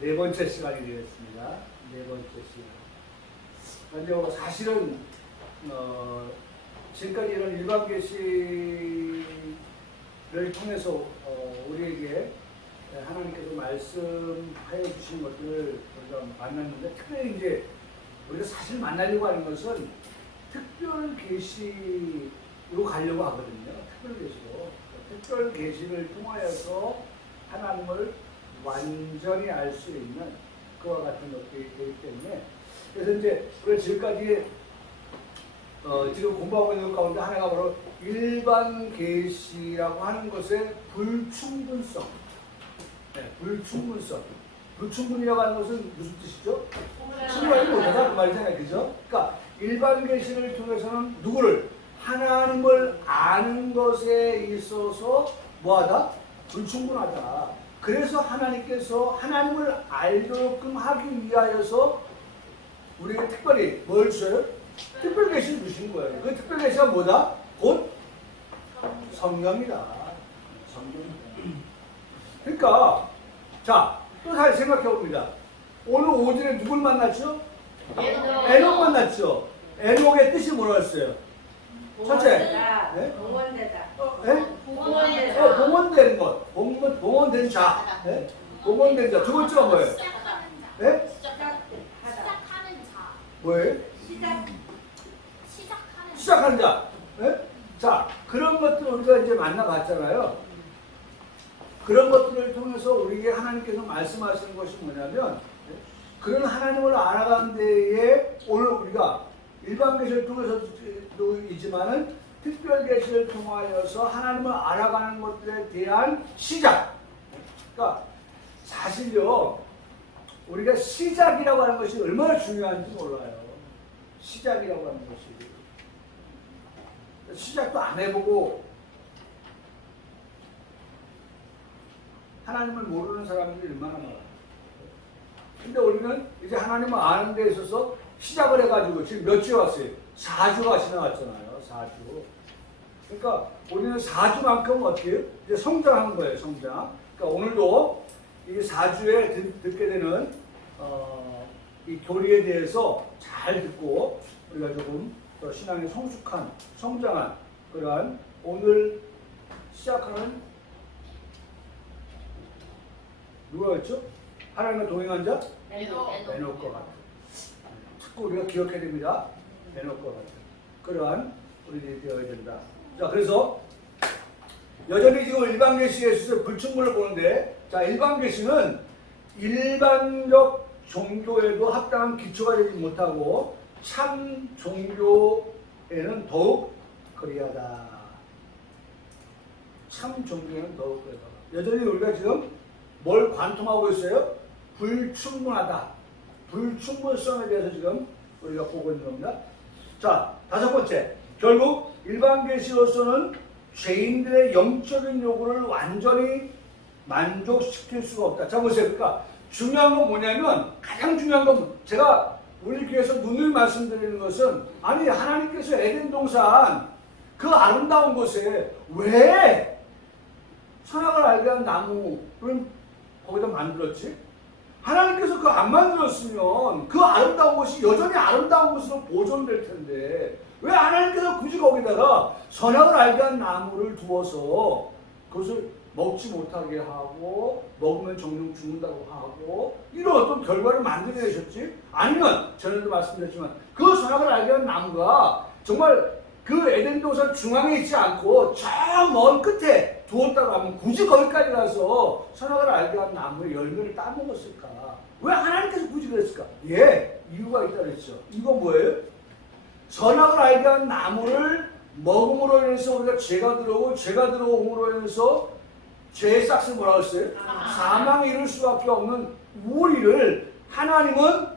네 번째 시간이 되겠습니다. 네 번째 시간. 그런데 사실은 지금까지 이런 일반 계시를 통해서 우리에게 하나님께서 말씀하여 주신 것들을 우리가 만났는데, 특별히 이제 우리가 사실 만나려고 하는 것은 특별 계시로 가려고 하거든요. 특별 계시로. 특별 계시를 통하여서 하나님을 완전히 알 수 있는 그와 같은 것들이 되기 때문에, 그래서 이제 우리가 지금까지 지금 공부하고 있는 것 가운데 하나가 바로 일반 계시라고 하는 것의 불충분성. 네, 불충분성. 불충분이라고 하는 것은 무슨 뜻이죠? 충분하지 못하다 그 말이잖아요, 그죠? 그러니까 일반 계시를 통해서는 누구를? 하나님을 아는 것에 있어서 뭐하다? 불충분하다. 그래서 하나님께서 하나님을 알게끔 하기 위하여서 우리에게 특별히 뭘 줘요? 특별 계시를 주신 거예요. 그 특별 계시가 뭐다? 곧 성경이다. 성경이다. 그러니까 자, 또 다시 생각해 봅니다. 오늘 오전에 누굴 만났죠? 에녹 만났죠. 에녹의 뜻이 뭐였어요? 첫째, 네? 봉헌되다. 네? 봉헌되다. 봉헌된 것, 봉헌된 자, 네? 봉헌된 자. 두 번째가 뭐예요? 시작하는 자. 네? 시작하는 자. 뭐예요? 시작하는 자. 네? 자, 그런 것들을 우리가 이제 만나봤잖아요. 그런 것들을 통해서 우리에게 하나님께서 말씀하시는 것이 뭐냐면, 그런 하나님을 알아가는 데에 오늘 우리가 일반 계시를 통해서도 있지만은 특별 계시를 통하여서 하나님을 알아가는 것들에 대한 시작. 그러니까 사실요, 우리가 시작이라고 하는 것이 얼마나 중요한지 몰라요. 시작이라고 하는 것이. 시작도 안 해보고 하나님을 모르는 사람들이 얼마나 많아요. 근데 우리는 이제 하나님을 아는 데 있어서 시작을 해가지고 지금 몇 주에 왔어요? 4주가 지나갔잖아요. 4주. 그러니까 우리는 4주만큼 어떻게 해요? 이제 성장하는 거예요. 성장. 그러니까 오늘도 이 4주에 듣게 되는 이 교리에 대해서 잘 듣고 우리가 조금 더 신앙에 성숙한, 성장한 그러한 오늘 시작하는 누가였죠? 하나님과 동행한 자? 에녹과 같은. 자꾸 우리가 기억해야 됩니다. 에녹과 같은. 그러한 우리들이 되어야 된다. 자, 그래서 여전히 지금 일반 계시에 있어서 불충분을 보는데, 자, 일반 계시는 일반적 종교에도 합당한 기초가 되지 못하고 참 종교에는 더욱 그리하다. 참 종교에는 더욱 그리하다. 여전히 우리가 지금 뭘 관통하고 있어요? 불충분하다. 불충분성에 대해서 지금 우리가 보고 있는 겁니다. 자, 다섯 번째. 결국 일반 계시로서는 죄인들의 영적인 요구를 완전히 만족시킬 수가 없다. 자, 보세요. 그러니까 중요한 건 뭐냐면, 가장 중요한 건 제가 우리 교회에서 누누이 말씀드리는 것은, 아니 하나님께서 에덴 동산 그 아름다운 곳에 왜 선악을 알게 한 나무를 거기다 만들었지? 하나님께서 그거 안 만들었으면 그 아름다운 곳이 여전히 아름다운 곳으로 보존될 텐데, 왜 하나님께서 굳이 거기다가 선악을 알게 한 나무를 두어서 그것을 먹지 못하게 하고 먹으면 정령 죽는다고 하고 이런 어떤 결과를 만들어내셨지? 아니면 전에도 말씀드렸지만 그 선악을 알게 한 나무가 정말 그 에덴 동산 중앙에 있지 않고 저 먼 끝에 두었다고 하면 굳이 거기까지 가서 선악을 알게 한 나무의 열매를 따먹었을까? 왜 하나님께서 굳이 그랬을까? 예, 이유가 있다 그랬죠. 이거 뭐예요? 선악을 알게 한 나무를 먹음으로 인해서 우리가 죄가 들어오고, 죄가 들어옴으로 인해서 죄의 싹스 뭐라고 했어요? 사망에 이를 수밖에 없는 우리를 하나님은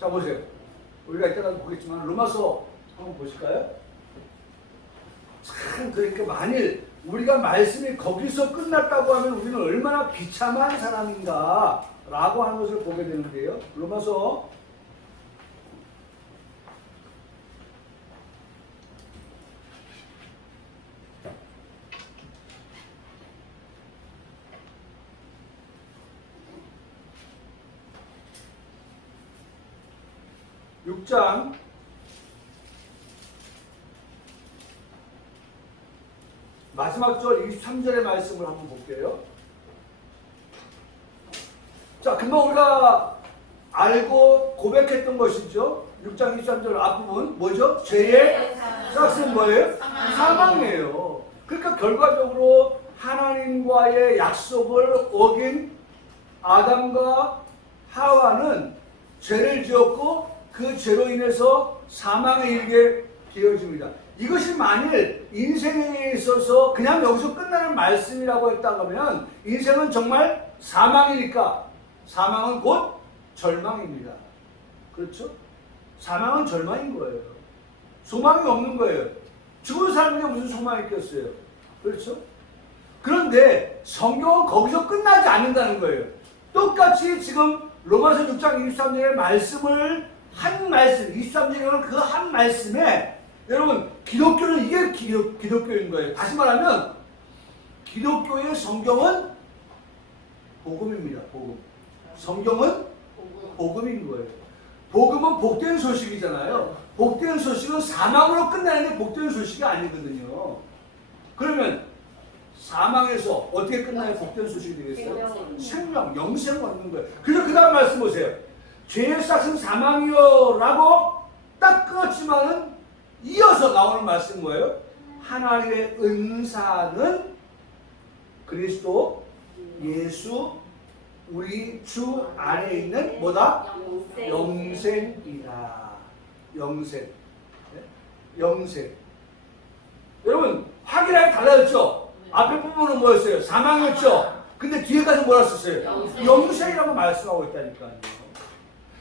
자 보세요. 우리가 이따가 보겠지만 로마서 한번 보실까요? 참 그러니까 만일 우리가 말씀이 거기서 끝났다고 하면 우리는 얼마나 비참한 사람인가 라고 하는 것을 보게 되는데요. 로마서 6장 23절의 말씀을 한번 볼게요. 자, 금방 우리가 알고 고백했던 것이죠. 6장 23절 앞부분 뭐죠? 죄의 싹은 뭐예요? 사망이에요. 그러니까 결과적으로 하나님과의 약속을 어긴 아담과 하와는 죄를 지었고 그 죄로 인해서 사망에 이르게 되어집니다. 이것이 만일 인생에 있어서 그냥 여기서 끝나는 말씀이라고 했다면 인생은 정말 사망이니까 사망은 곧 절망입니다. 그렇죠? 사망은 절망인 거예요. 소망이 없는 거예요. 죽은 사람에게 무슨 소망이 있겠어요? 그렇죠? 그런데 성경은 거기서 끝나지 않는다는 거예요. 똑같이 지금 로마서 6장 23절의 말씀을 한 말씀, 23절에 그 한 말씀에 여러분 기독교는 이게 기독교인 거예요. 다시 말하면 기독교의 성경은 복음입니다. 복음. 성경은 복음인 거예요. 복음은 복된 소식이잖아요. 복된 소식은 사망으로 끝나는 게 복된 소식이 아니거든요. 그러면 사망에서 어떻게 끝나야 복된 소식이 되겠어요? 생명, 영생을 얻는 거예요. 그래서 그 다음 말씀 보세요. 죄의 싹은 사망이요 라고 딱 끊었지만은 이어서 나오는 말씀 뭐예요? 하나님의 은사는 그리스도 예수 우리 주 안에 있는 뭐다? 영생이다. 영생. 영생. 여러분 확연하게 달라졌죠? 앞에 부분은 뭐였어요? 사망이었죠? 근데 뒤에 가서 뭐라 썼어요? 영생이라고 말씀하고 있다니까요.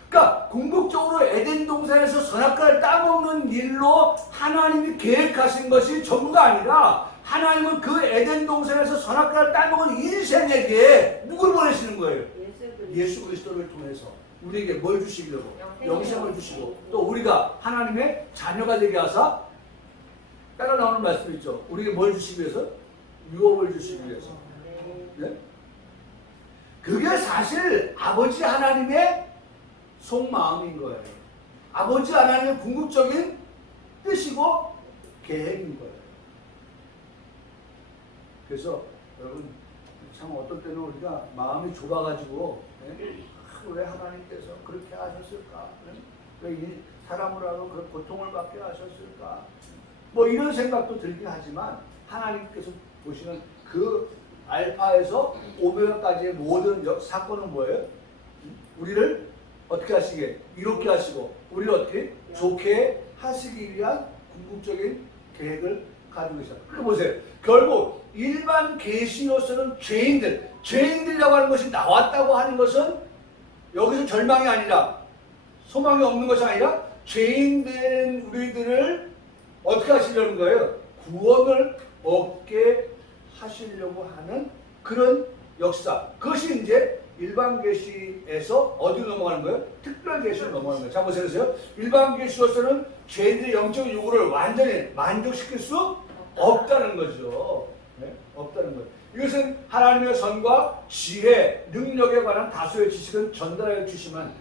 그러니까 궁극적으로 에덴 동산에서 선악과를 따먹는 일로 하나님이 계획하신 것이 전부가 아니라 하나님은 그 에덴 동산에서 선악과를 따먹은 인생에게 누굴 보내시는 거예요? 예수 그리스도를 통해서 우리에게 뭘 주시려고? 영생을 주시고 또 우리가 하나님의 자녀가 되게 하사 따라 나오는 말씀 있죠. 우리에게 뭘 주시기 위해서? 유업을 주시기 위해서. 네? 그게 사실 아버지 하나님의 속마음인 거예요. 아버지 하나님의 궁극적인 뜻이고 계획인 거예요. 그래서 여러분 참 어떤 때는 우리가 마음이 좁아가지고 왜 하나님께서 그렇게 하셨을까? 왜 이 사람을 하고 그런 고통을 받게 하셨을까? 뭐 이런 생각도 들긴 하지만 하나님께서 보시는 그 알파에서 오메가까지의 모든 사건은 뭐예요? 우리를 어떻게 하시게? 이롭게 하시고 우리를 어떻게? 좋게 하시기 위한 궁극적인 계획을 가지고 계셔. 그러니까 보세요. 결국 일반 계시로서는 죄인들이라고 하는 것이 나왔다고 하는 것은 여기서 절망이 아니라 소망이 없는 것이 아니라 죄인된 우리들을 어떻게 하시려는 거예요? 구원을 얻게 하시려고 하는 그런 역사. 그것이 이제 일반 계시에서 어디로 넘어가는 거예요? 특별 계시로 넘어가는 거예요. 자 보세요. 일반 계시로서는 죄인들의 영적 요구를 완전히 만족시킬 수 없다는 거죠. 네? 없다는 거예요. 이것은 하나님의 선과 지혜, 능력에 관한 다수의 지식은 전달해 주시면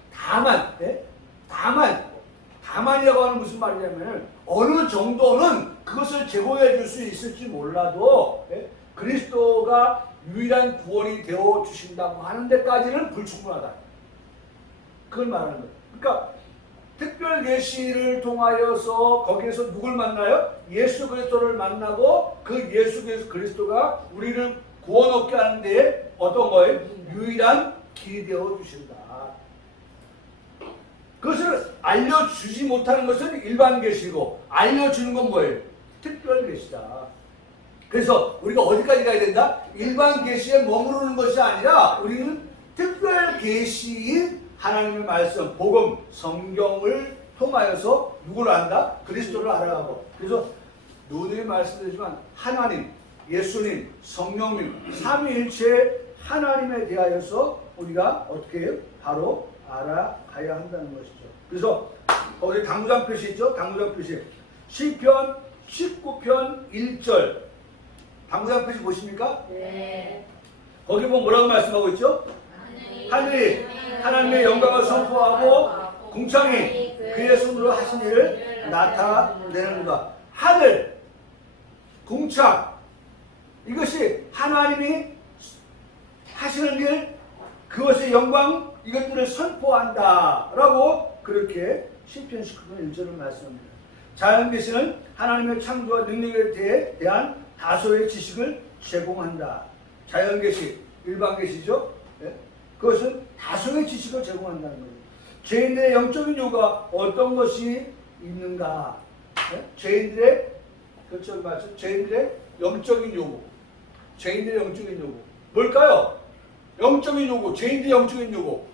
다만이라고 하는 무슨 말이냐면 어느 정도는 그것을 제공해 줄 수 있을지 몰라도 그리스도가 유일한 구원이 되어 주신다고 하는 데까지는 불충분하다. 그걸 말하는 거예요. 그러니까 특별 계시를 통하여서 거기에서 누굴 만나요? 예수 그리스도를 만나고 그 예수 그리스도가 우리를 구원 얻게 하는 데에 어떤 거예요? 유일한 길이 되어 주신다. 그것을 알려주지 못하는 것은 일반 계시고 알려주는 건 뭐예요? 특별 계시다. 그래서 우리가 어디까지 가야 된다? 일반 계시에 머무르는 것이 아니라 우리는 특별 계시인 하나님의 말씀, 복음, 성경을 통하여서 누구를 안다? 그리스도를 알아가고. 그래서 누누이 말씀드리지만 하나님, 예수님, 성령님, 삼위일체 하나님에 대하여서 우리가 어떻게 해요? 바로 알아가야 한다는 것이죠. 그래서 거기 당구장 표시 있죠? 당구장 표시. 시편 19편 1절. 당구장 표시 보십니까? 네. 거기 보면 뭐라고 말씀하고 있죠? 하늘이 하나님의 영광을 선포하고 궁창이 그의 손으로 하신 일을 나타내는가. 하늘, 궁창, 이것이 하나님이 하시는 일, 그것의 영광, 이것들을 선포한다 라고 그렇게 시편 19편 1절을 말씀합니다. 자연계시는 하나님의 창조와 능력에 대한 다소의 지식을 제공한다. 자연계시, 일반계시죠. 네? 그것은 다소의 지식을 제공한다는 거예요. 죄인들의 영적인 요구가 어떤 것이 있는가. 네? 죄인들의, 그렇죠, 맞죠? 죄인들의 영적인 요구. 죄인들의 영적인 요구. 뭘까요? 영적인 요구, 죄인들의 영적인 요구.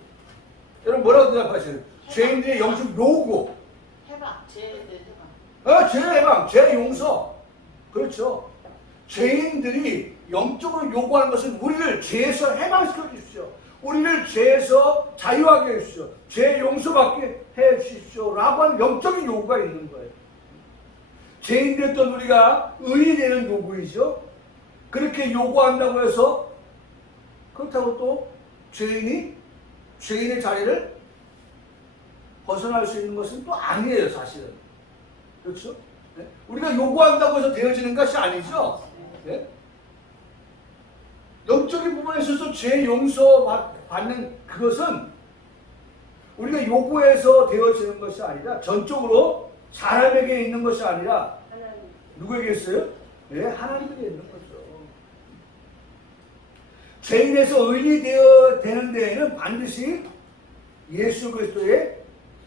여러분 뭐라고 대답하세요? 죄인들의 영적 요구. 해방. 죄 해방, 죄 용서. 그렇죠. 죄인들이 영적으로 요구하는 것은 우리를 죄에서 해방시켜 주십시오. 우리를 죄에서 자유하게 해주십시오. 죄 용서받게 해 주십시오. 라고 하는 영적인 요구가 있는 거예요. 죄인들했던 우리가 의인이 되는 요구이죠. 그렇게 요구한다고 해서 그렇다고 또 죄인의 자리를 벗어날 수 있는 것은 또 아니에요, 사실은. 그렇죠? 네? 우리가 요구한다고 해서 되어지는 것이 아니죠. 네? 영적인 부분에 있어서 죄 용서받는 그것은 우리가 요구해서 되어지는 것이 아니라 전적으로 사람에게 있는 것이 아니라 누구에게 있어요? 네, 하나님에게 있는 거죠. 죄인에서 의인이 되는 데에는 반드시 예수 그리스도의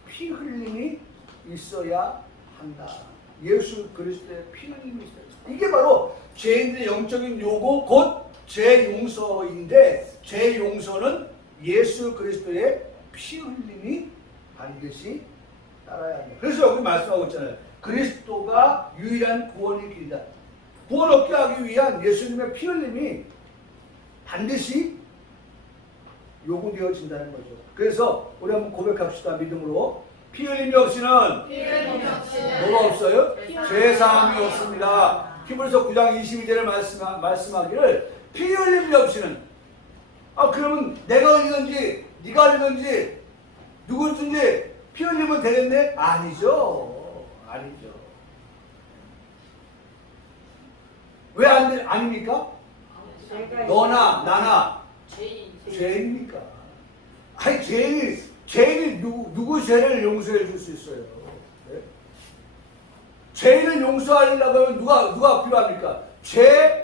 피 흘림이 있어야 한다. 예수 그리스도의 피 흘림이 있어야 한다. 이게 바로 죄인들의 영적인 요구 곧 죄 용서인데, 죄 용서는 예수 그리스도의 피 흘림이 반드시 따라야 합니다. 그래서 여기 말씀하고 있잖아요. 그리스도가 유일한 구원의 길이다. 구원 얻게 하기 위한 예수님의 피 흘림이 반드시 요구되어진다는 거죠. 그래서 우리 한번 고백합시다. 믿음으로. 피 흘림이 없이는 뭐가 없어요? 죄 사함이 없습니다. 히브리서 9장 22절에 말씀하기를 피 흘림이 없이는, 그러면 내가 흘리든지 네가 흘리든지 누구든지 피 흘리면 되겠네? 아니죠. 왜 아닙니까? 너나 나나 죄인입니까? 아니 죄인이 누구 죄를 용서해 줄 수 있어요? 네? 죄인을 용서하려고 하면 누가 필요합니까? 죄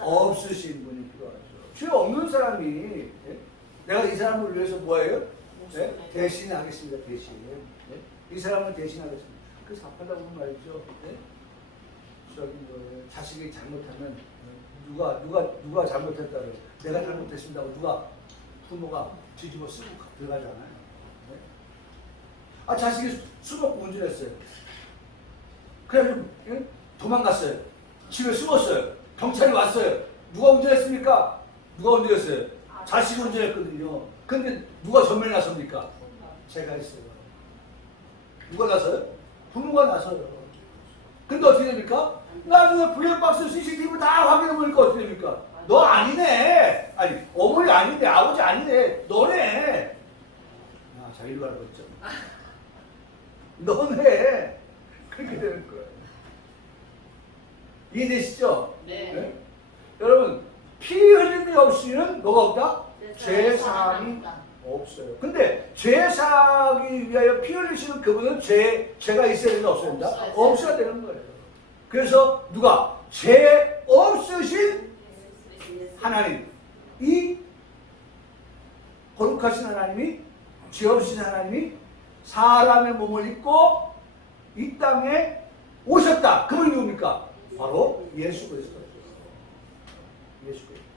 없으신 분이 필요하죠. 죄 없는 사람이, 네? 내가 이 사람을 위해서 뭐예요? 네? 대신하겠습니다. 대신. 네? 이 사람을 대신하겠습니다. 그래서 답하려고 하는 말이죠. 네? 저기 자식이 잘못하면 누가 잘못했다고, 내가 잘못했습니다고 누가 부모가 뒤집어 쓰고 들어가잖아요. 네? 자식이 술 먹고 운전했어요. 그래서 도망갔어요. 집에 숨었어요. 경찰이 왔어요. 누가 운전했습니까? 누가 운전했어요? 자식이 운전했거든요. 근데 누가 전면에 나섭니까? 제가 했어요. 누가 나서요? 부모가 나서요. 근데 어떻게 됩니까? 나중에 블랙박스 CCTV 다 확인해보니까 어떻게 됩니까? 너 아니네. 아니, 어머니 아니네. 아버지 아니네. 너네. 자, 이리 가라고 했죠. 너네. 그렇게 되는 거예요. 이해되시죠? 네. 여러분, 피 흘림이 없이는 뭐가 없다? 죄 사함이 없어요. 근데 죄 사하기 위하여 피 흘리시는 그분은 죄가 있어야 되나 없어야 된다? 없어야 되는 거예요. 그래서 누가? 죄 없으신 하나님, 이 거룩하신 하나님이, 죄 없으신 하나님이 사람의 몸을 입고 이 땅에 오셨다. 그분이 누굽니까? 바로 예수 그리스도죠. 예수 그리스도.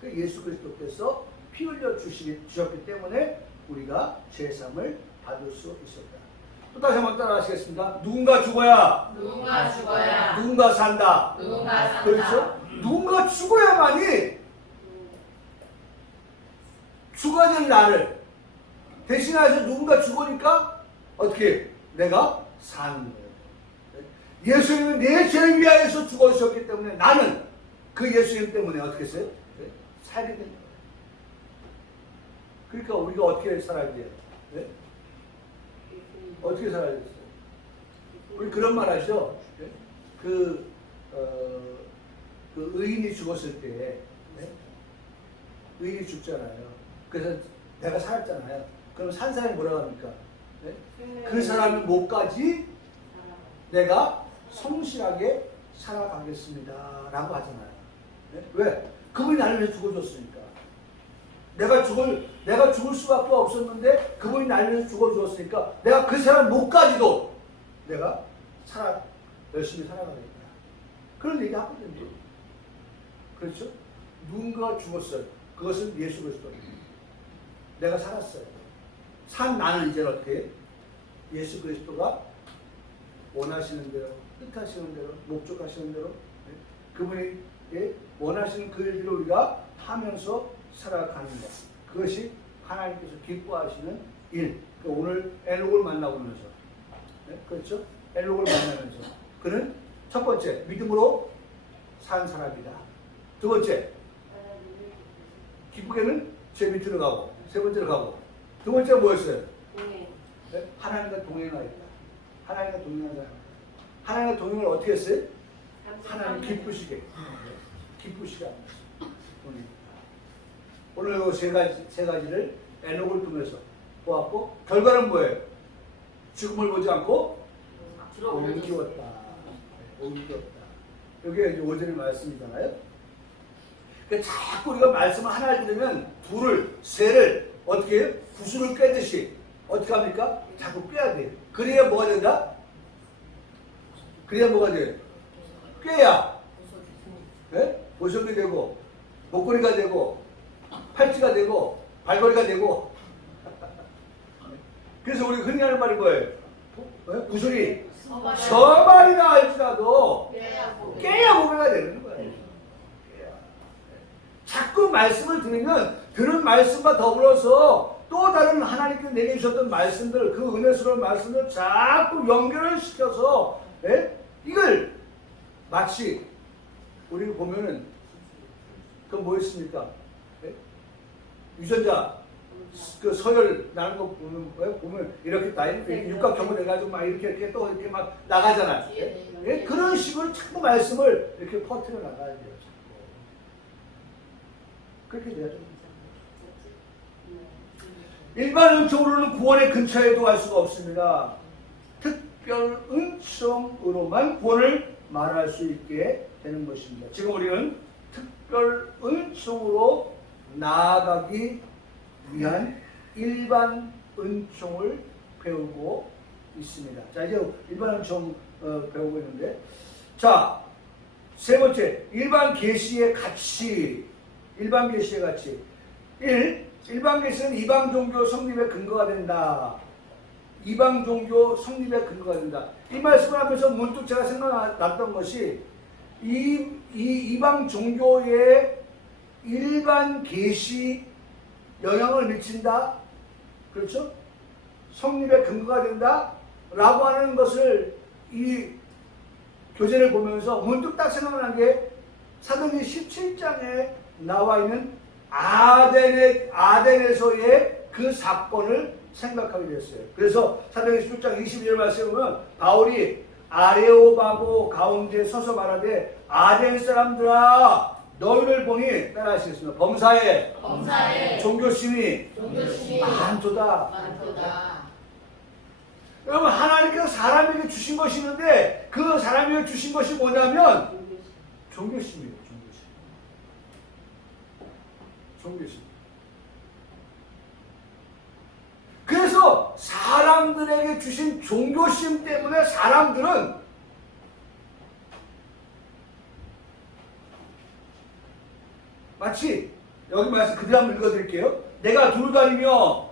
그 예수 그리스도께서 피 흘려 주셨기 때문에 우리가 죄사함을 받을 수 있었다. 또 다시 한번 따라하시겠습니다. 누군가 죽어야 누군가 산다. 그렇죠? 누군가 죽어야만이 죽어야 될 나를 대신해서 누군가 죽으니까 어떻게 내가 사는 거예요. 예수님은 내 죄를 위하여서 죽으셨기 때문에 나는 그 예수님 때문에 어떻게 했어요? 살게 된 거예요. 그러니까 우리가 어떻게 살아야 돼요? 네? 어떻게 살아야 됐어요? 우리 그런 말 하죠? 네? 그 의인이 죽었을 때, 네? 의인이 죽잖아요. 그래서 내가 살았잖아요. 그럼 산 사람이 뭐라고 합니까? 네? 그 사람의 목까지 내가 성실하게 살아가겠습니다. 라고 하잖아요. 네? 왜? 그분이 나를 위해서 죽어줬으니까. 내가 죽을 수밖에 없었는데 그분이 나를 위해서 죽어주었으니까 내가 그 사람 목까지도 내가 열심히 살아가겠다. 그런 얘기 하거든요. 그렇죠? 누군가가 죽었어요. 그것은 예수 그리스도입니다. 내가 살았어요. 산 나는 이제 어떻게 해요? 예수 그리스도가 원하시는 대로, 뜻하시는 대로, 목적하시는 대로 그분이 원하시는 그 일들을 우리가 하면서 살아가는 것. 그것이 하나님께서 기뻐하시는 일. 그러니까 오늘 엘록을 만나보면서, 그렇죠? 엘록을 만나면서 그는 첫 번째 믿음으로 산 사람이다. 두 번째 기쁘게는 제 밑으로 가고, 세 번째로 가고, 두 번째가 뭐였어요? 네? 하나님과 동행하였다. 하나님과 동행한 사람. 하나님과 동행을 어떻게 했어요? 하나님 기쁘시게 합니다. 오늘 이 세 가지를 에녹을 통해서 보았고 결과는 뭐예요? 죽음을 보지 않고 옮기었다. 이게 이제 5절의 말씀이잖아요. 그러니까 자꾸 우리가 말씀을 하나를 들으면 둘을, 세를 어떻게 해요? 구슬을 꿰듯이 어떻게 합니까? 자꾸 꿰야 돼요. 그래야 뭐가 된다? 그래야 뭐가 돼요? 꿰야 보석이 되고 목걸이가 되고 팔찌가 되고 발걸이가 되고 그래서 우리 흔히 하는 말이 뭐예요? 구슬이 서말이나 할지라도 깨야 보배가 되는 거예요. 자꾸 말씀을 들으면 들은 말씀과 더불어서 또 다른 하나님께서 내게 주셨던 말씀들, 그 은혜스러운 말씀을 자꾸 연결을 시켜서 이걸 마치 우리를 보면은 그 뭐였습니까? 유전자 그 서열 나는 거 보면 이렇게 다 육각형을 해가지고 막 이렇게 또 이렇게 막 나가잖아요. 그런 식으로 자꾸 말씀을 이렇게 퍼뜨려 나가야 돼요. 그렇게 돼야 됩니다. 일반 은총으로는 구원의 근처에도 갈 수가 없습니다. 특별 은총으로만 구원을 말할 수 있게 되는 것입니다. 지금 우리는 특별 은총으로 나아가기 위한 일반 은총을 배우고 있습니다. 자, 이제 일반 은총 배우고 있는데, 자, 세 번째, 일반 계시의 가치. 일반 계시의 가치. 일반 계시는 이방 종교 성립의 근거가 된다. 이방 종교 성립의 근거가 된다. 이 말씀을 하면서 문득 제가 생각났던 것이 이방 종교의 일반 계시 영향을 미친다. 그렇죠? 성립의 근거가 된다. 라고 하는 것을 이 교재를 보면서 문득 딱 생각난 게 사도행전 17장에 나와 있는 아덴에서의 그 사건을 생각하게 됐어요. 그래서 사도행전 17장 22절 말씀에 보면 바울이 아레오바고 가운데 서서 말하되 아덴 사람들아 너희를 보니 따라하시겠습니다. 범사에 종교심이 많도다. 여러분 하나님께서 사람에게 주신 것이 있는데 그 사람에게 주신 것이 뭐냐면 종교심이에요. 종교심. 그래서 사람들에게 주신 종교심 때문에 사람들은 마치 여기 말씀 그대로 한번 읽어드릴게요. 내가 두루 다니며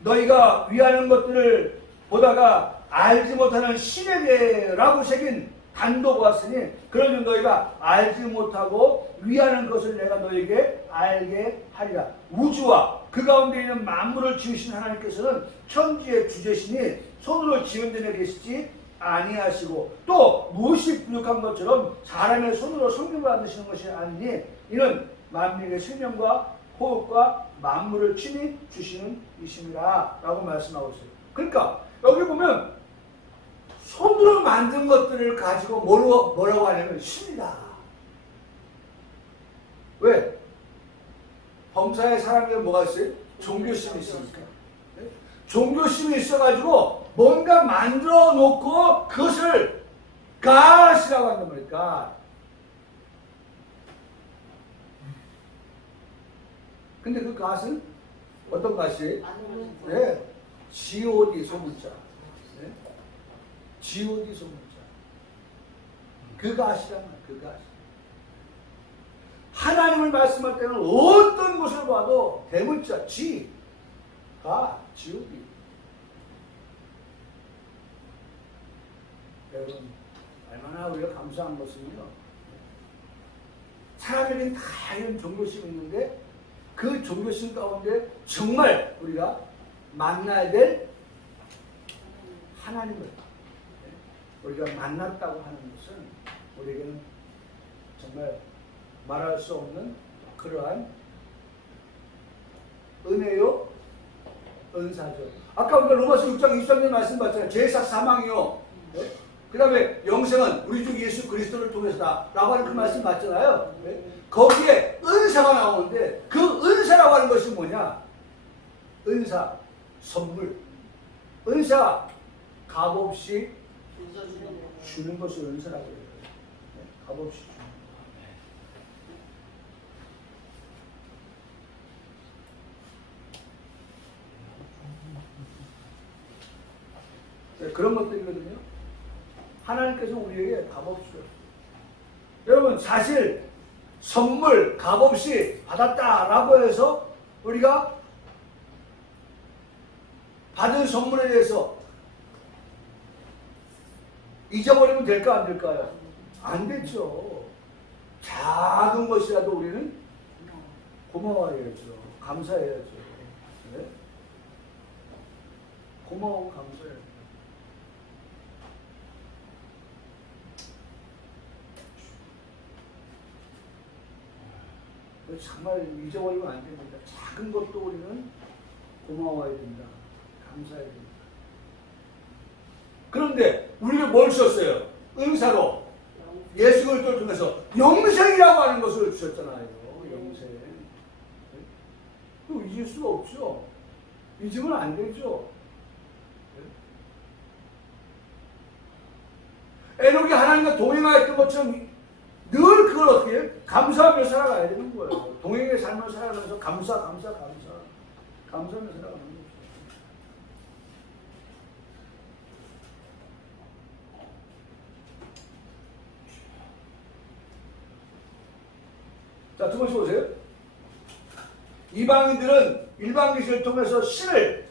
너희가 위하는 것들을 보다가 알지 못하는 신에 대해라고 새긴 단도 보았으니 그러면 너희가 알지 못하고 위하는 것을 내가 너희에게 알게 하리라. 우주와 그 가운데 있는 만물을 지으신 하나님께서는 천지의 주제시니 손으로 지은 데에 계시지 아니하시고 또 무엇이 부족한 것처럼 사람의 손으로 성경을 만드시는 것이 아니니 이는 만민의 생명과 호흡과 만물을 친히 주시는 이심이라 라고 말씀하고 있어요. 그러니까 여기 보면 손으로 만든 것들을 가지고 뭐라고 하냐면 신이다. 왜? 범사의 사람에게 뭐가 있어요? 종교심이 있으니까. 종교심이 있어가지고 뭔가 만들어 놓고 그것을 God이라고 한단 말이에요. God. 근데 그 God은 어떤 God이에요? 네. G.O.D 소문자. 네. G.O.D 소문자. 그 God이란 말이에요. 그 God. 하나님을 말씀할 때는 어떤 것을 봐도 대문자 G, God, G.O.D. 여러분, 얼마나 우리가 감사한 것은요. 사람에게는 다양한 종교심이 있는데 그 종교심 가운데 정말 우리가 만나야 될 하나님을 우리가 만났다고 하는 것은 우리에게는 정말 말할 수 없는 그러한 은혜요, 은사죠. 아까 우리가 로마서 6장 23절 말씀 봤잖아요. 죄사 사망이요. 네? 그 다음에 영생은 우리 주 예수 그리스도를 통해서다 라고 하는 그 말씀 봤잖아요. 네? 거기에 은사가 나오는데 그 은사라고 하는 것이 뭐냐? 은사, 선물. 은사 값없이 주는 것을 은사라고 해요. 네? 값없이 주는 것. 네, 그런 것들이거든요. 하나님께서 우리에게 값없이 줬어요. 여러분 사실 선물 값없이 받았다라고 해서 우리가 받은 선물에 대해서 잊어버리면 될까 안 될까요? 안 되죠. 작은 것이라도 우리는 고마워해야죠. 감사해야죠. 네? 고마워 감사해야죠. 정말 잊어버리면 안 됩니다. 작은 것도 우리는 고마워해야 된다. 감사해야 된다. 그런데 우리가 뭘 주셨어요? 은사로 예수 그리스도를 통해서 영생이라고 하는 것을 주셨잖아요. 영생. 그거 잊을 수가 없죠. 잊으면 안 되죠. 에녹이 하나님과 동행하였던 것처럼 늘 그걸 어떻게 해요? 감사하며 살아가야 되는 거예요. 동행의 삶을 살아가면서 감사하며 살아가는 거죠. 자, 두 번째 보세요. 이방인들은 일반 계시를 통해서 신을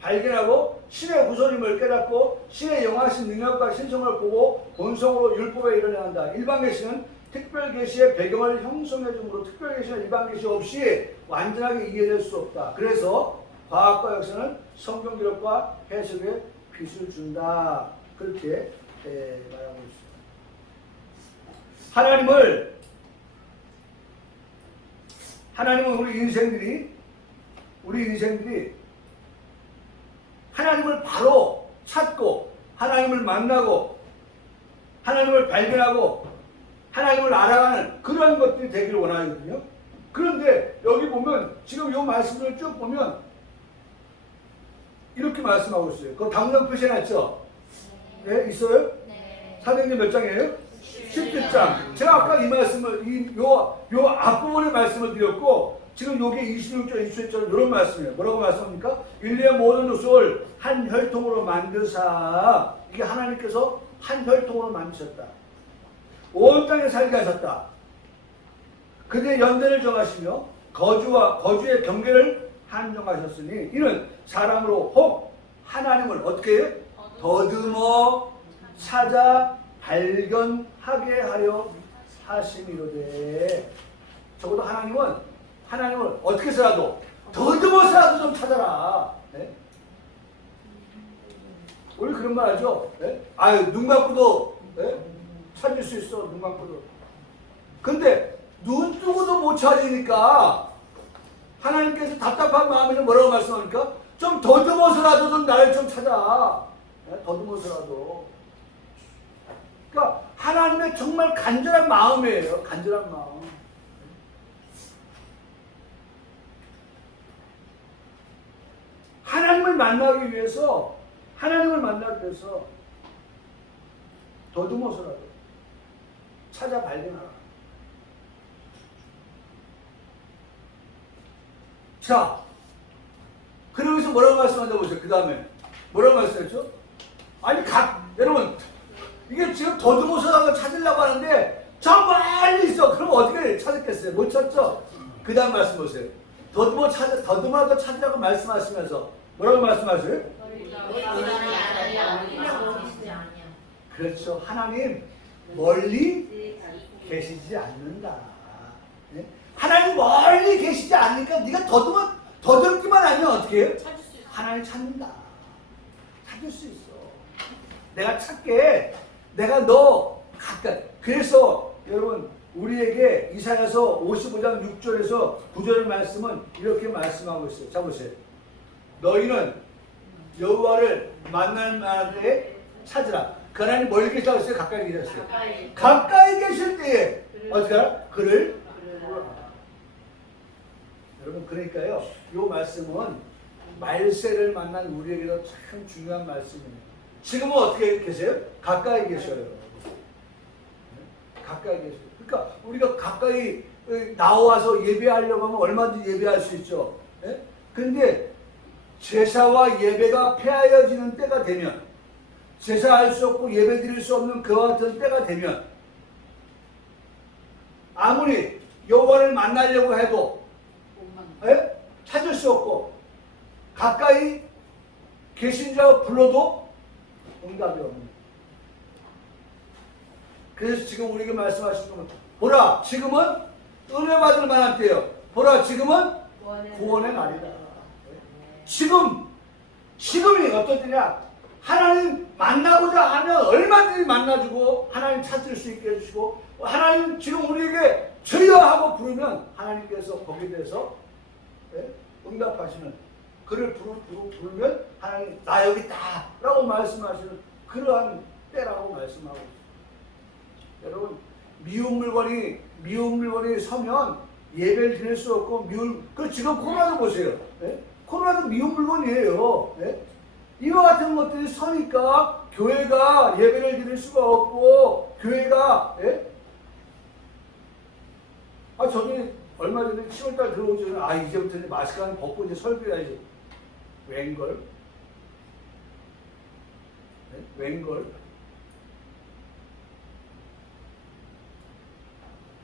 발견하고 신의 구선임을 깨닫고 신의 영하신 능력과 신성을 보고 본성으로 율법에 이르려 한다. 일반 계시는 특별 계시의 배경을 형성해 주므로 특별 계시는 일반 계시 없이 완전하게 이해될 수 없다. 그래서 과학과 역사는 성경 기록과 해석에 빛을 준다. 그렇게 말하고 있습니다. 하나님은 우리 인생들이 하나님을 바로 찾고 하나님을 만나고 하나님을 발견하고 하나님을 알아가는 그런 것들이 되기를 원하거든요. 그런데 여기 보면 지금 이 말씀을 쭉 보면 이렇게 말씀하고 있어요. 그거 당장 표시해놨죠? 네, 있어요? 네. 사도행전 몇 장이에요? 17장. 제가 아까 이 말씀을 요 앞부분의 말씀을 드렸고 지금 요게 26절, 27절 이런 말씀이에요. 뭐라고 말씀합니까? 인류의 모든 족속을 한 혈통으로 만드사. 이게 하나님께서 한 혈통으로 만드셨다. 온 땅에 살게 하셨다. 그들의 연대를 정하시며 거주의 경계를 한정하셨으니 이는 사람으로 혹 하나님을 어떻게 해요? 더듬어 찾아 발견하게 하려 하심이로되. 적어도 하나님을 어떻게 해서라도 더듬어서라도 좀 찾아라. 네? 우리 그런 말 하죠. 네? 아유 눈 감고도 네? 찾을 수 있어. 눈 감고도. 근데 눈 뜨고도 못 찾으니까 하나님께서 답답한 마음에는 뭐라고 말씀합니까? 좀 더듬어서라도 좀 나를 좀 찾아. 네? 더듬어서라도. 그러니까 하나님의 정말 간절한 마음이에요. 간절한 마음. 하나님을 만나기 위해서 더듬어서라도 찾아 발견하라. 자, 그러면서 뭐라고 말씀한다 보세요. 그 다음에 뭐라고 말씀했죠? 아니 여러분 이게 지금 더듬어서 찾으려고 하는데 저 멀리 있어. 그럼 어떻게 찾았겠어요? 못 찾죠? 그 다음 말씀 보세요. 더듬어서 찾으라고 말씀하시면서 뭐라고 말씀하세요? 그렇죠. 하나님 멀리 계시지 않는다. 네? 하나님 멀리 계시지 않으니까 네가 더듬기만 하면 어떻게 해요? 하나님 찾는다. 찾을 수 있어. 내가 찾게 내가 너 가까이. 그래서 여러분 우리에게 이사야서 55장 6절에서 9절의 말씀은 이렇게 말씀하고 있어요. 자 보세요. 너희는 여호와를 만날 만한 때에 찾으라. 그 하나님 멀리 계시다고 했어요? 가까이 계셨어요? 가까이 계실 때에 어떻게 하라? 그를 부르라. 여러분 그러니까요. 이 말씀은 말세를 만난 우리에게도 참 중요한 말씀이에요. 지금은 어떻게 계세요? 가까이 계셔요. 가까이 계셔요. 그러니까 우리가 가까이 나와서 예배하려고 하면 얼마든지 예배할 수 있죠. 그런데 제사와 예배가 폐하여지는 때가 되면, 제사할 수 없고 예배 드릴 수 없는 그와 같은 때가 되면 아무리 여호와를 만나려고 해도 찾을 수 없고 가까이 계신 자 불러도 응답이 없는. 그래서 지금 우리에게 말씀하시는 건 보라 지금은 은혜 받을 만한 때요. 보라 지금은 구원의 날이다. 지금이 어떤 때냐? 하나님 만나고자 하면 얼마든지 만나주고 하나님 찾을 수 있게 해주시고 하나님 지금 우리에게 주여 하고 부르면 하나님께서 거기에 대해서 응답하시는 그를 부르면 하나님 나 여기 있다 라고 말씀하시는 그러한 때라고 말씀하고 있습니다. 여러분 미운 물건이 서면 예배를 드릴 수 없고 그 지금 코로나도 보세요. 코로나도 미운 물건이에요. 이와 같은 것들이 서니까 교회가 예배를 드릴 수가 없고 교회가 저기 얼마 전에 10월달 들어오기 전에 이제부터 이제 마스크 하나 벗고 이제 설교해야지. 웬걸? 웬걸?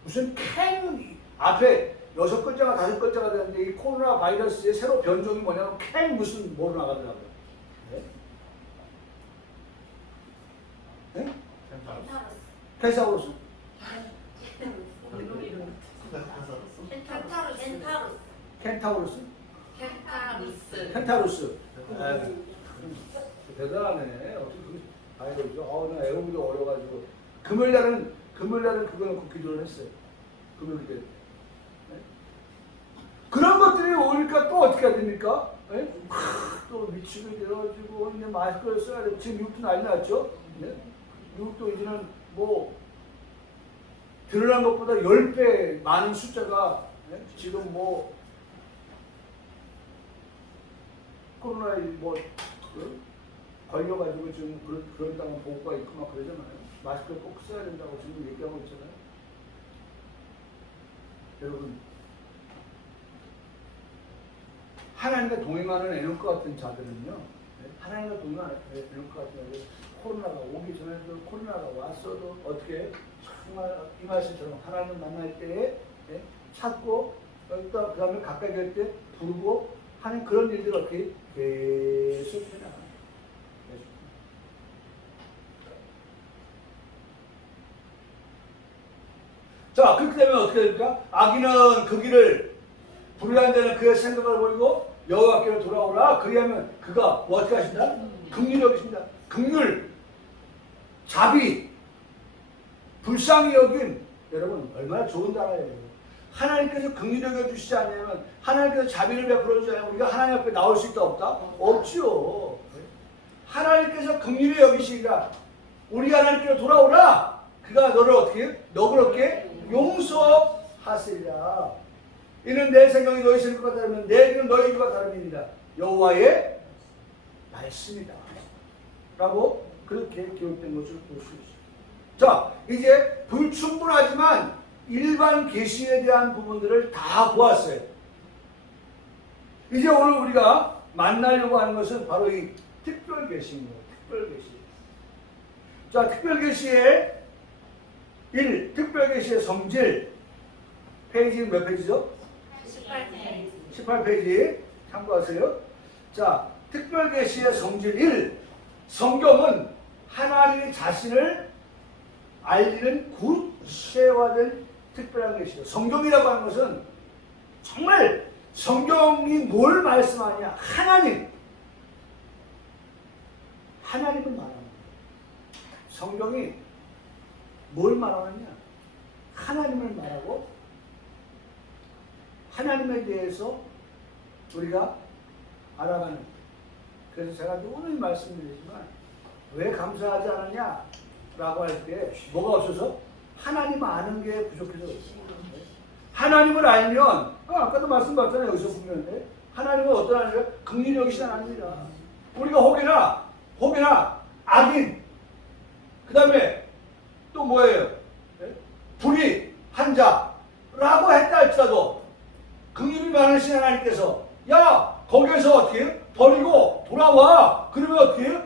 무슨 캔 앞에 6글자가 5글자가 되는데 이 코로나 바이러스의 새로 변종이 뭐냐면 캔 무슨 뭐로 나가더라고요. 켄타우로스. 켄타우로스. 대단하네. 어떻게 그게 바이러스죠? 나 애우기도 어려가지고 금요일날은 그거 놓고 기도를 했어요. 금요일 때. 그런 것들이 오니까 또 어떻게 해야 됩니까? 또 미치게 되어가지고 이제 마스크를 써야 돼. 지금 미국도 난리 났죠? 미국도 이제는 뭐 드러난 것보다 10배 많은 숫자가 지금 뭐 코로나에 걸려가지고 지금 그런다는 보고가 있고 막 그러잖아요. 마스크를 꼭 써야 된다고 지금 얘기하고 있잖아요. 여러분 하나님과 동행하는 애국과 같은 자들은요, 하나님과 동행하는 애국과 같은 자들, 코로나가 오기 전에도 코로나가 왔어도 어떻게 정말 이 말씀처럼 하나님을 만날 때에 찾고 또 그 다음에 가까이 갈 때 부르고 하는 그런 일들을 어떻게 계속 해나가는 거예요. 자, 그렇게 되면 어떻게 됩니까? 악인은 그 길을 불의한 자는 그의 생각을 버리고 여호와께로 돌아오라. 그리하면 그가 뭐 어떻게 하신다? 긍휼히 여기십니다. 긍휼, 자비, 불쌍히 여김. 여러분 얼마나 좋은 단어예요. 하나님께서 긍휼히 여겨주시지 않으면, 하나님께서 자비를 베풀어 주지 않으면 우리가 하나님 앞에 나올 수 있다 없다? 없지요. 하나님께서 긍휼히 여기시기가 우리 하나님께로 돌아오라. 그가 너를 어떻게 너그럽게 용서하시리라. 이는 내 생각이 너희 생각과 다르면 내 길은 너희 길과 다름이니라. 여호와의 말씀이다. 라고 그렇게 기록된 것을 볼 수 있어요. 자, 이제 불충분하지만 일반 계시에 대한 부분들을 다 보았어요. 이제 오늘 우리가 만나려고 하는 것은 바로 이 특별 계시입니다. 특별 계시. 자, 특별 계시의 특별 계시의 성질 페이지는 몇 페이지죠? 18페이지. 18페이지 참고하세요. 자, 특별 계시의 성질 1. 성경은 하나님의 자신을 알리는 구체화된 특별한 계시죠. 성경이라고 하는 것은 정말 성경이 뭘 말씀하냐? 하나님을 말합니다. 성경이 뭘 말하느냐? 하나님을 말하고 하나님에 대해서 우리가 알아가는. 그래서 제가 오늘 말씀드리지만 왜 감사하지 않느냐? 라고 할 때 뭐가 없어서? 하나님 아는 게 부족해서 하나님을 알면 아까도 말씀드렸잖아요. 여기서 보면 하나님은 어떤 하나님이에요? 긍휼히 여기시는 하나님이라. 우리가 혹이나 악인 그 다음에 또 뭐예요? 불의한 자라고 했다 할지라도 긍휼이 많으신 하나님께서 야 거기에서 어떻게 버리고 돌아와. 그러면 어떻게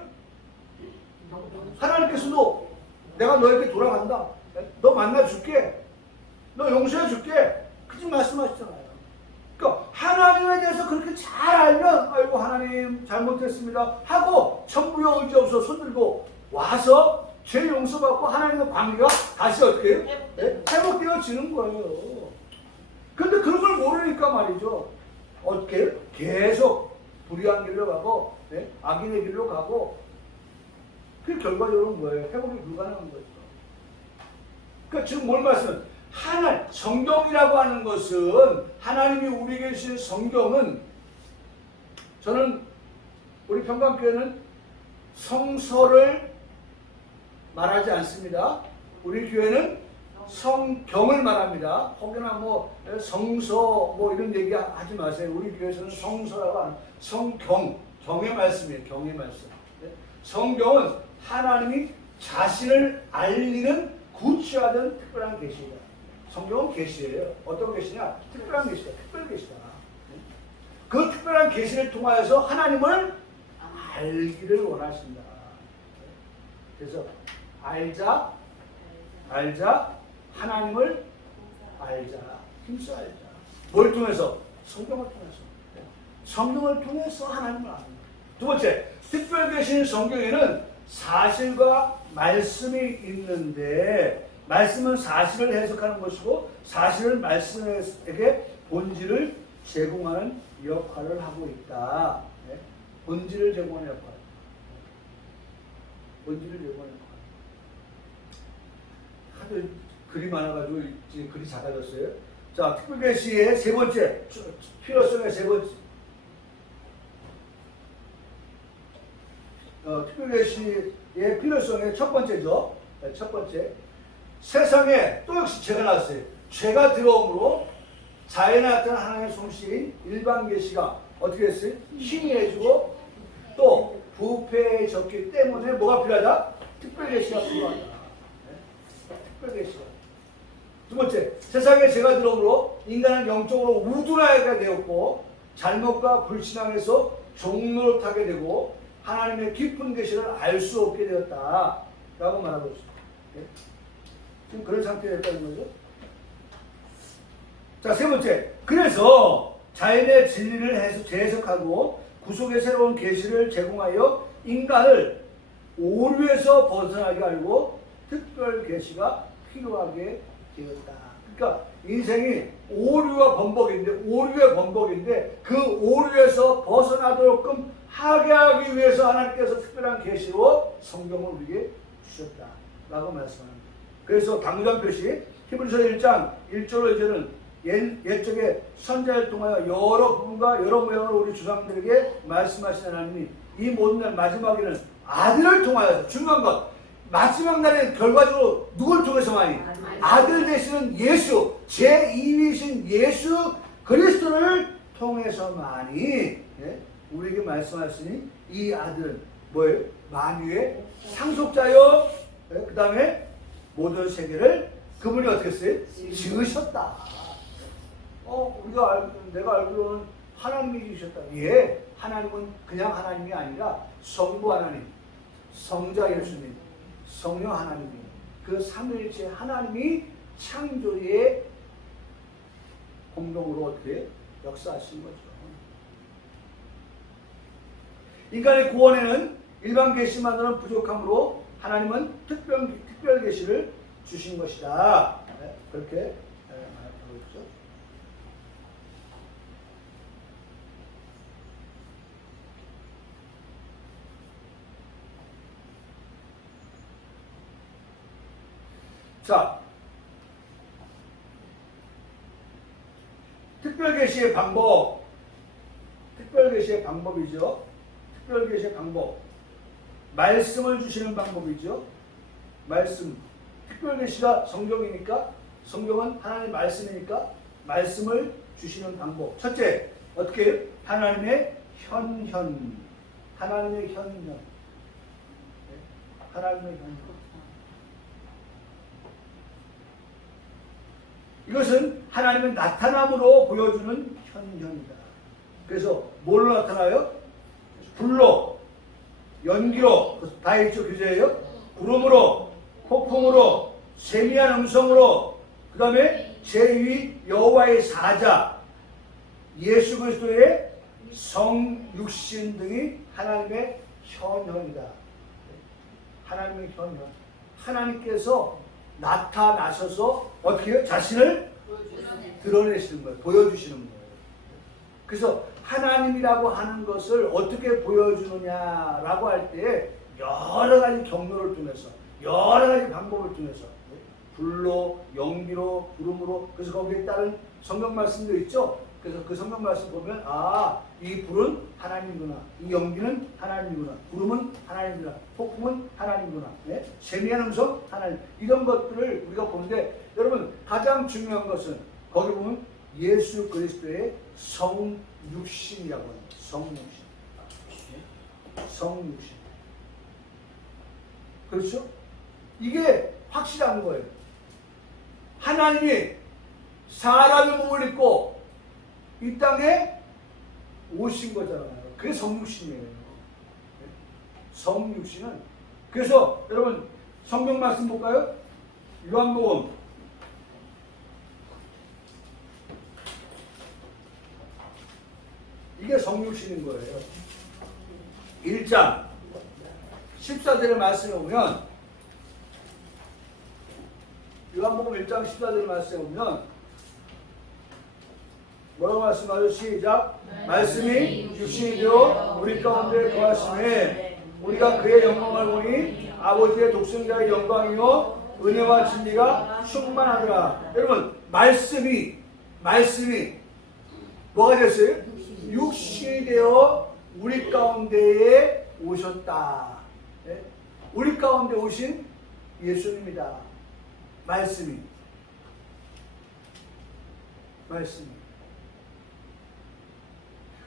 하나님께서도 내가 너에게 돌아간다. 너 만나줄게. 너 용서해줄게. 그렇게 말씀하시잖아요. 그러니까 하나님에 대해서 그렇게 잘 알면 아이고 하나님 잘못했습니다 하고 천부여 의지 없어 손들고 와서 죄 용서받고 하나님과 관계가 다시 어떻게 해요? 회복되어지는 거예요. 그런데 그런 걸 모르니까 말이죠. 어떻게 해요? 계속 불의한 길로 가고 악인의 길로 가고 그 결과적으로 뭐예요? 회복이 불가능한 거죠. 그러니까 지금 뭘 말씀은 성경이라고 하는 것은 하나님이 우리에게 주신 성경은 저는 우리 평강교회는 성서를 말하지 않습니다. 우리 교회는 성경을 말합니다. 혹여나 뭐 성서 뭐 이런 얘기 하지 마세요. 우리 교회에서는 성서라고 하는 성경, 경의 말씀이에요. 경의 말씀. 성경은 하나님이 자신을 알리는 구체화된 특별한 계시다. 성경은 계시예요. 어떤 계시냐? 특별한 계시다. 특별 계시다. 그 특별한 계시를 통하여서 하나님을 알기를 원하신다. 그래서 알자, 하나님을 알자, 힘써 알자. 뭘 통해서? 성경을 통해서. 성경을 통해서 하나님을 압니다. 두 번째, 특별 계시인 성경에는 사실과 말씀이 있는데 말씀은 사실을 해석하는 것이고 사실은 말씀에게 본질을 제공하는 역할을 하고 있다. 본질을 제공하는 역할. 본질을 제공하는 역할. 하도 글이 많아가지고 지금 글이 작아졌어요. 자, 특별 계시의 세 번째, 필요성의 세 번째. 특별 계시의 필요성의 첫 번째죠. 첫 번째. 세상에 또 역시 죄가 나왔어요. 죄가 들어옴으로 자연에 나타난 하나님의 솜씨인 일반 계시가 어떻게 했어요? 희미해지고 또 부패해졌기 때문에 뭐가 필요하다? 특별 계시가 필요하다. 특별 계시가. 두 번째, 세상에 죄가 들어옴으로 인간은 영적으로 우둔하게 되었고 잘못과 불신앙에서 종노릇하게 되고 하나님의 깊은 계시를 알 수 없게 되었다라고 말하고 있습니다. 지금 그런 상태가 됐다는 거죠. 자, 세 번째. 그래서 자연의 진리를 재해석하고 구속의 새로운 계시를 제공하여 인간을 오류에서 벗어나게 하고 특별 계시가 필요하게 되었다. 그러니까 인생이 오류의 번복인데 그 오류에서 벗어나도록끔 하게 하기 위해서 하나님께서 특별한 계시로 성경을 우리에게 주셨다라고 말씀합니다. 그래서 당부장 표시 히브리서 1장 1절로 이제는 옛적에 선자를 통하여 여러 부분과 여러 모양으로 우리 조상들에게 말씀하신 하나님이 이 모든 날 마지막에는 아들을 통하여 중요한 것 마지막 날에 결과적으로 누굴 통해서만이 아들 되시는 예수 제2위이신 예수 그리스도를 통해서만이 예? 우리에게 말씀하시니 이 아들은 뭐예요? 만유의 상속자요. 예? 그 다음에 모든 세계를 그분이 어떻게 했어요? 지으셨다. 내가 알기로는 하나님이 지으셨다. 예, 하나님은 그냥 하나님이 아니라 성부 하나님, 성자 예수님, 성령 하나님이 그 삼위일체 하나님이 창조의 공동으로 어떻게 역사하신 거죠. 인간의 구원에는 일반 계시만으로는 부족하므로 하나님은 특별 계시를 주신 것이다. 네, 그렇게 말하고 있죠. 자, 특별 계시의 방법. 특별 계시의 방법이죠. 특별 계시의 방법. 말씀을 주시는 방법이죠. 말씀. 특별 계시가 성경이니까 성경은 하나님의 말씀이니까 말씀을 주시는 방법. 첫째, 어떻게? 하나님의 현현. 하나님의 현현. 하나님의 현현. 이것은 하나님의 나타남으로 보여주는 현현이다. 그래서 뭘로 나타나요? 불로, 연기로, 다 있죠, 교재예요? 구름으로, 폭풍으로, 세미한 음성으로, 그 다음에 제2 여호와의 사자, 예수 그리스도의 성육신 등이 하나님의 현현이다. 하나님의 현현. 하나님께서 나타나셔서 어떻게 해요? 자신을 드러내시는 거예요. 보여주시는 거예요. 그래서 하나님이라고 하는 것을 어떻게 보여주느냐라고 할 때 여러 가지 경로를 통해서 여러 가지 방법을 통해서 불로, 연기로, 구름으로 그래서 거기에 따른 성경 말씀도 있죠. 그래서 그 성경 말씀 보면 이 불은 하나님이구나. 이 연기는 하나님이구나. 구름은 하나님이구나. 폭풍은 하나님이구나. 네? 세미한 음성 하나님. 이런 것들을 우리가 보는데 여러분 가장 중요한 것은 거기 보면 예수 그리스도의 성육신이라고 합니다. 성육신. 성육신. 그렇죠? 이게 확실한 거예요. 하나님이 사람의 몸을 입고 이 땅에 오신 거잖아요. 그게 성육신이에요. 성육신은 그래서 여러분 성경 말씀 볼까요? 요한복음 '이게 성육신인 거예요. 1장 14절의 말씀에 보면 요한복음 1장 14절의 말씀에 보면 뭐라고 말씀하죠? 시작. 말씀이 육신이 되어 우리 가운데 거하심에 우리가 그의 영광을 보니 아버지의 독생자의 영광이요 은혜와 진리가 충만하더라. 여러분 말씀이 뭐가 됐어요? 육신이 되어 우리 가운데에 오셨다. 네? 우리 가운데 오신 예수님이다. 말씀이.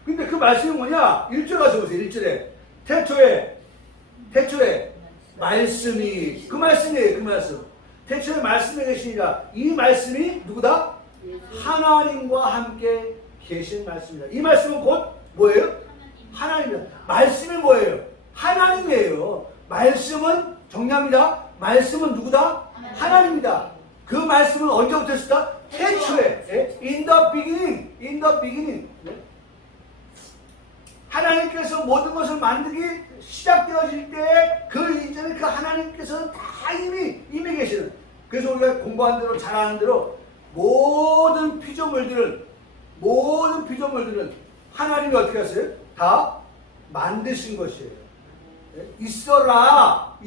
근데 그 말씀이 뭐냐? 1절 가서 보세요. 1절에 태초에 말씀이 그 말씀이에요. 그 말씀. 태초에 말씀이 계시니라. 이 말씀이 누구다? 하나님과 함께 계신 말씀이다. 이 말씀은 곧 뭐예요? 하나님이다. 말씀이 뭐예요? 하나님이에요. 말씀은 정리합니다. 말씀은 누구다? 하나님이다. 그 말씀은 언제부터 했을까? 태초에. In the beginning. 하나님께서 모든 것을 만들기 시작되어질 때 그 이전에 그 하나님께서는 다 이미 계시는. 그래서 우리가 공부한 대로 잘하는 대로 모든 피조물들은 하나님이 어떻게 하세요? 다 만드신 것이에요. 있으라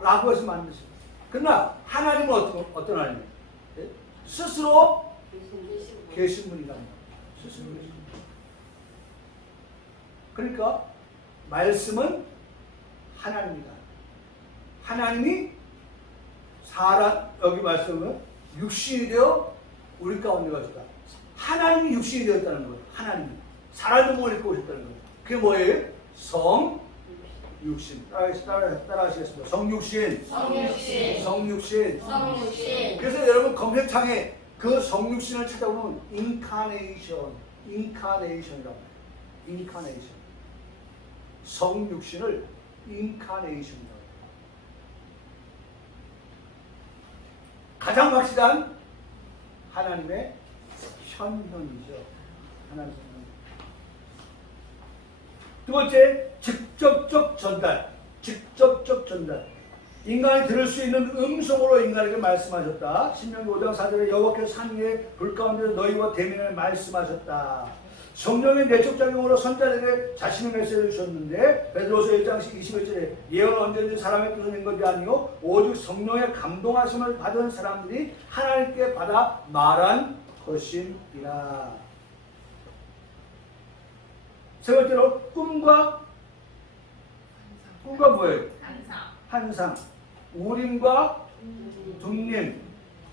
라고 해서 만드신 거예요. 그러나 하나님은 어떤 하나님이에요? 스스로 계신 분이다. 스스로 계신 분. 그러니까 말씀은 하나님이다. 하나님이 사람, 여기 말씀은 육신이 되어 우리 가운데 가셨다. 하나님이 육신이 되었다는 거예요. 하나님이. 사람도 못 입고 오셨다는 거예요. 그게 뭐예요? 성육신. 따라하시겠습니다. 성육신. 성육신. 성육신. 성육신. 그래서 여러분 검색창에 그 성육신을 찾아보면 인카네이션이라고 해요. 인카네이션. 성육신을 인카네이션이라고 해요. 가장 확실한 하나님의 현현이죠. 하나님의 현현. 두 번째, 직접적 전달. 직접적 전달. 인간이 들을 수 있는 음성으로 인간에게 말씀하셨다. 신명기 5장 4절에 여호와께서 산 위에 불 가운데서 너희와 대면을 말씀하셨다. 성령의 내적 작용으로 선자들에게 자신의 메시지를 주셨는데 베드로서 1장 21절에 예언은 언제든지 사람의 뜻을 낸 것이 아니요 오직 성령의 감동하심을 받은 사람들이 하나님께 받아 말한 것임이라. 세 번째로 꿈과 뭐예요? 환상, 우림과 둠님,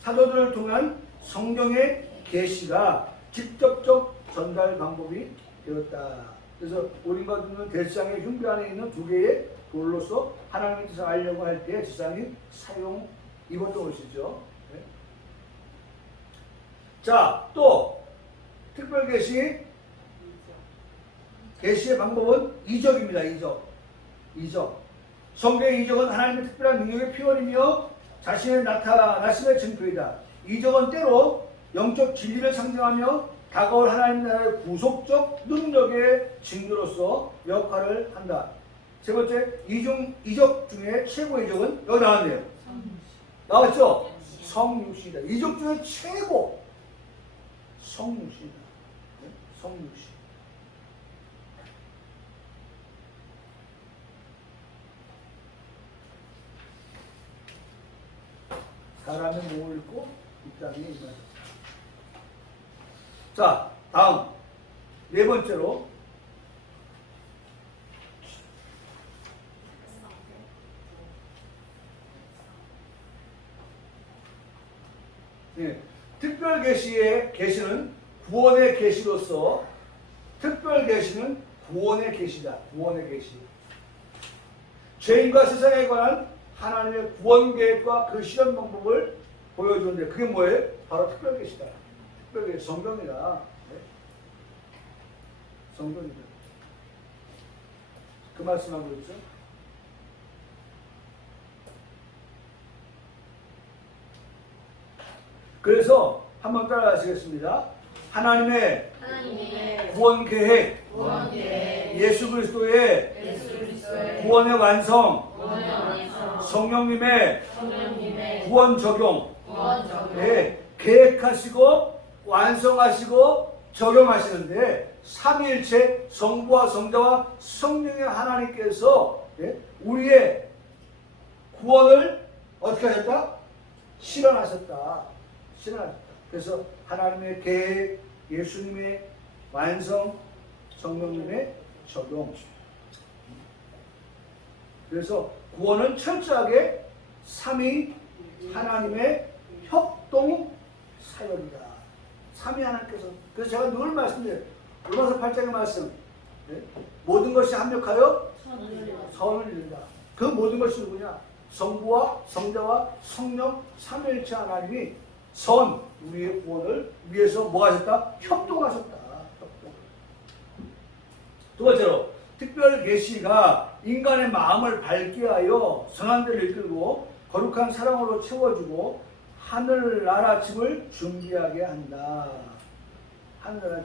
사도들을 통한 성경의 계시가 직접적 전달 방법이 되었다. 그래서 우림과 둠은 대지상의 흉배 안에 있는 두 개의 돌로서 하나님의 뜻을 알려고 할 때 지상이 사용 입었던 것이죠. 네. 자, 또 특별 계시의 방법은 이적입니다. 이적. 성경의 이적은 하나님의 특별한 능력의 표현이며 자신의 나타나심의 증거이다. 이적은 때로 영적 진리를 상징하며 다가올 하나님 나라의 구속적 능력의 징조로서 역할을 한다. 세 번째, 이적 중에 최고 이적은 여기 나왔네요. 나왔죠? 성육신이다. 이적 중에 최고 성육신이다. 성육신. 사람의 몸을 입고 이 땅에 임하셨다. 자, 다음 네 번째로 특별 계시의 계시는 구원의 계시로서 특별 계시는 구원의 계시다. 구원의 계시. 죄인과 세상에 관한 하나님의 구원 계획과 그 실현 방법을 보여주는데 그게 뭐예요? 바로 특별 계시다. 특별 계시 성경이다. 네? 성경이다. 그 말씀하고 있죠. 그래서 한번 따라하시겠습니다. 하나님의 구원 계획, 예수 그리스도의 구원의 완성, 성령님의 구원 적용, 네, 계획하시고 완성하시고 적용하시는데 삼위일체 성부와 성자와 성령의 하나님께서 네, 우리의 구원을 어떻게 하셨다? 실현하셨다. 그래서 하나님의 계획, 예수님의 완성, 성령님의 적용. 그래서 구원은 철저하게 삼위 하나님의 협동 사역이다. 삼위 하나님께서. 그래서 제가 늘 말씀드려요. 로마서 8장의 말씀. 네? 모든 것이 합력하여 선을 이룬다. 그 모든 것이 누구냐? 성부와 성자와 성령 삼위일체 하나님이 우리의 구원을 위해서 뭐 하셨다? 협동하셨다. 협동. 두 번째로 특별 계시가 인간의 마음을 밝게 하여 선한 데를 이끌고 거룩한 사랑으로 채워주고 하늘나라 집을 준비하게 한다. 하늘나라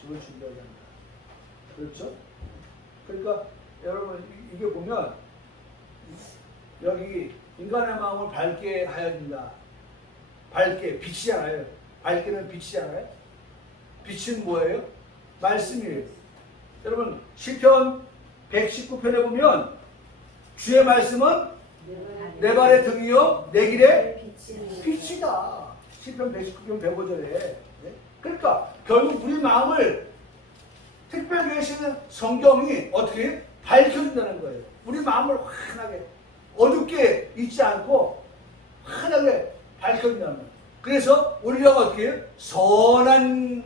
집을 준비하게 한다. 그렇죠? 그러니까 여러분 이게 보면 여기 인간의 마음을 밝게 하여야 된다. 밝게, 빛이잖아요. 밝게는 빛이잖아요. 빛은 뭐예요? 말씀이에요. 여러분 시편 119편에 보면 주의 말씀은 내 발의 등이요 내 길의 빛이다. 시편 119편 105절에. 네? 그러니까 그러니까 결국 우리 마음을 특별히 계시는 성경이 어떻게 밝혀준다는 거예요. 우리 마음을 환하게 어둡게 있지 않고 환하게 밝혀준다는 거예요. 그래서 우리가 어떻게 선한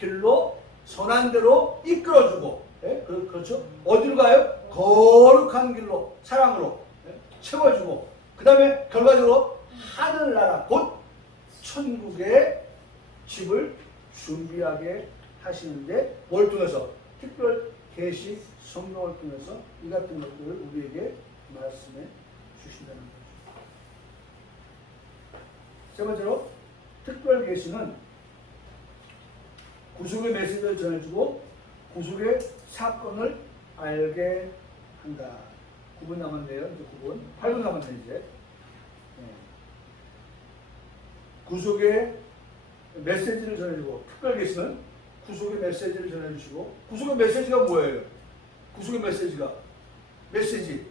길로 선한 대로 이끌어주고, 예? 그렇죠? 어디로 가요? 거룩한 길로 사랑으로, 예? 채워주고, 그 다음에 결과적으로 하늘나라 곧 천국의 집을 준비하게 하시는데 뭘 통해서? 특별 계시 성경을 통해서 이 같은 것들을 우리에게 말씀해 주신다는 거죠. 세 번째로 특별 계시는 구속의 메시지를 전해주고 구속의 사건을 알게 한다. 9분 남았네요. 이제 9분. 8분 남았네 이제. 네. 구속의 메시지를 전해주고 특별 계시는 구속의 메시지를 전해주시고 구속의 메시지가 뭐예요? 구속의 메시지가 메시지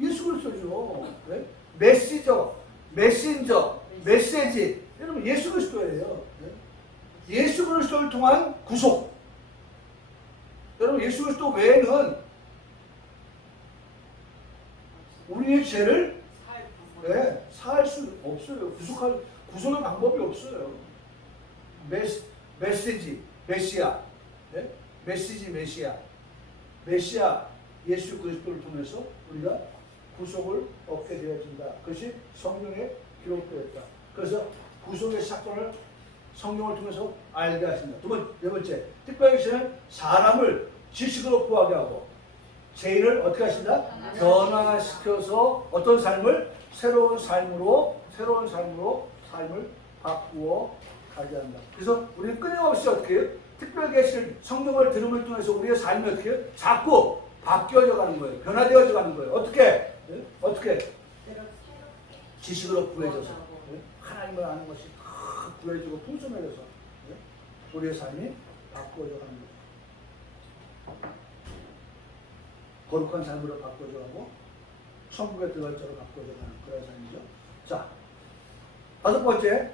예수 그리스도죠. 네? 메시저, 메신저, 메시지 여러분 예수 그리스도예요. 네? 예수 그리스도를 통한 구속. 여러분 예수 그리스도 외에는 우리의 죄를 사할 수 없어요. 구속의 방법이 없어요. 메시지, 메시아, 네? 메시지, 메시아 예수 그리스도를 통해서 우리가 구속을 얻게 되어진다. 그것이 성경에 기록되어 있다. 그래서 구속의 사건을 성경을 통해서 알게 하신다. 네 번째, 특별히 계시는 사람을 지식으로 구하게 하고 죄인을 어떻게 하신다? 변화시켜서 어떤 삶을? 새로운 삶으로 삶을 바꾸어 가게 한다. 그래서 우리는 끊임없이 어떻게 해요? 특별 계시를 성경을 들음을 통해서 우리의 삶이 어떻게 해요? 자꾸 바뀌어져 가는 거예요. 변화되어져 가는 거예요. 어떻게? 네? 어떻게? 지식으로 구해져서 네? 하나님을 아는 것이 구해지고 풍성해져서 네? 우리의 삶이 바꾸어져 가는 거죠. 거룩한 삶으로 바꾸어져 가고 천국에 들어갈 자로 바꾸어져 가는 그런 삶이죠. 자, 5번째,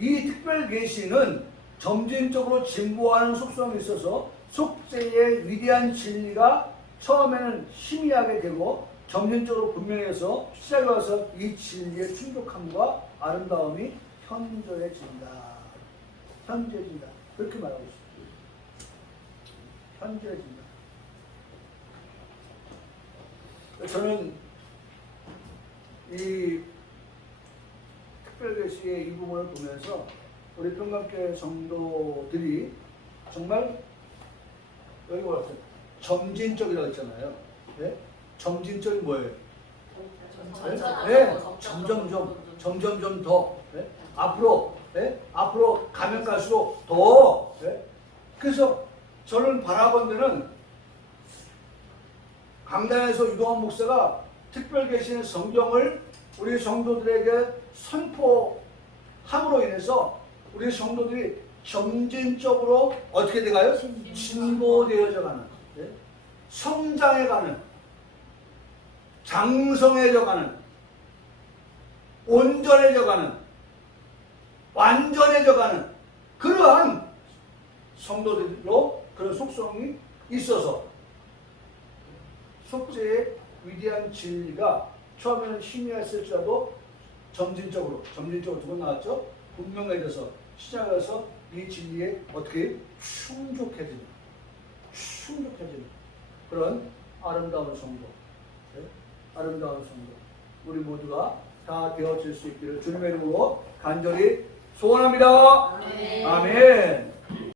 이 특별 계시는 점진적으로 진보하는 속성이 있어서 속죄의 위대한 진리가 처음에는 희미하게 되고 점진적으로 분명해서 시작에 와서 이 진리의 충족함과 아름다움이 현저해진다. 그렇게 말하고 있습니다. 현저해진다. 저는 이 특별계시의 이 부분을 보면서 우리 평강교회 성도들이 정말 여기 뭐였어요? 점진적이라고 했잖아요. 네? 점진적이 뭐예요? 네? 점점점 더 네? 앞으로 가면 갈수록 더 네? 그래서 저는 바라본 데는 강단에서 유동환 목사가 특별계시의 성경을 우리 성도들에게 선포함으로 인해서 우리 성도들이 점진적으로 어떻게 돼가요? 진보되어져 가는, 네? 성장해가는, 장성해져가는, 온전해져가는, 완전해져가는 그러한 성도들로 그런 속성이 있어서 속죄의 위대한 진리가 처음에는 희미했을지라도 점진적으로 두 번 나왔죠. 분명해져서 시작해서 이 진리에 어떻게 충족해지는 그런 아름다운 성도, 네? 아름다운 성도 우리 모두가 다 되어질 수 있기를 주님의 이름으로 간절히 소원합니다. 아멘.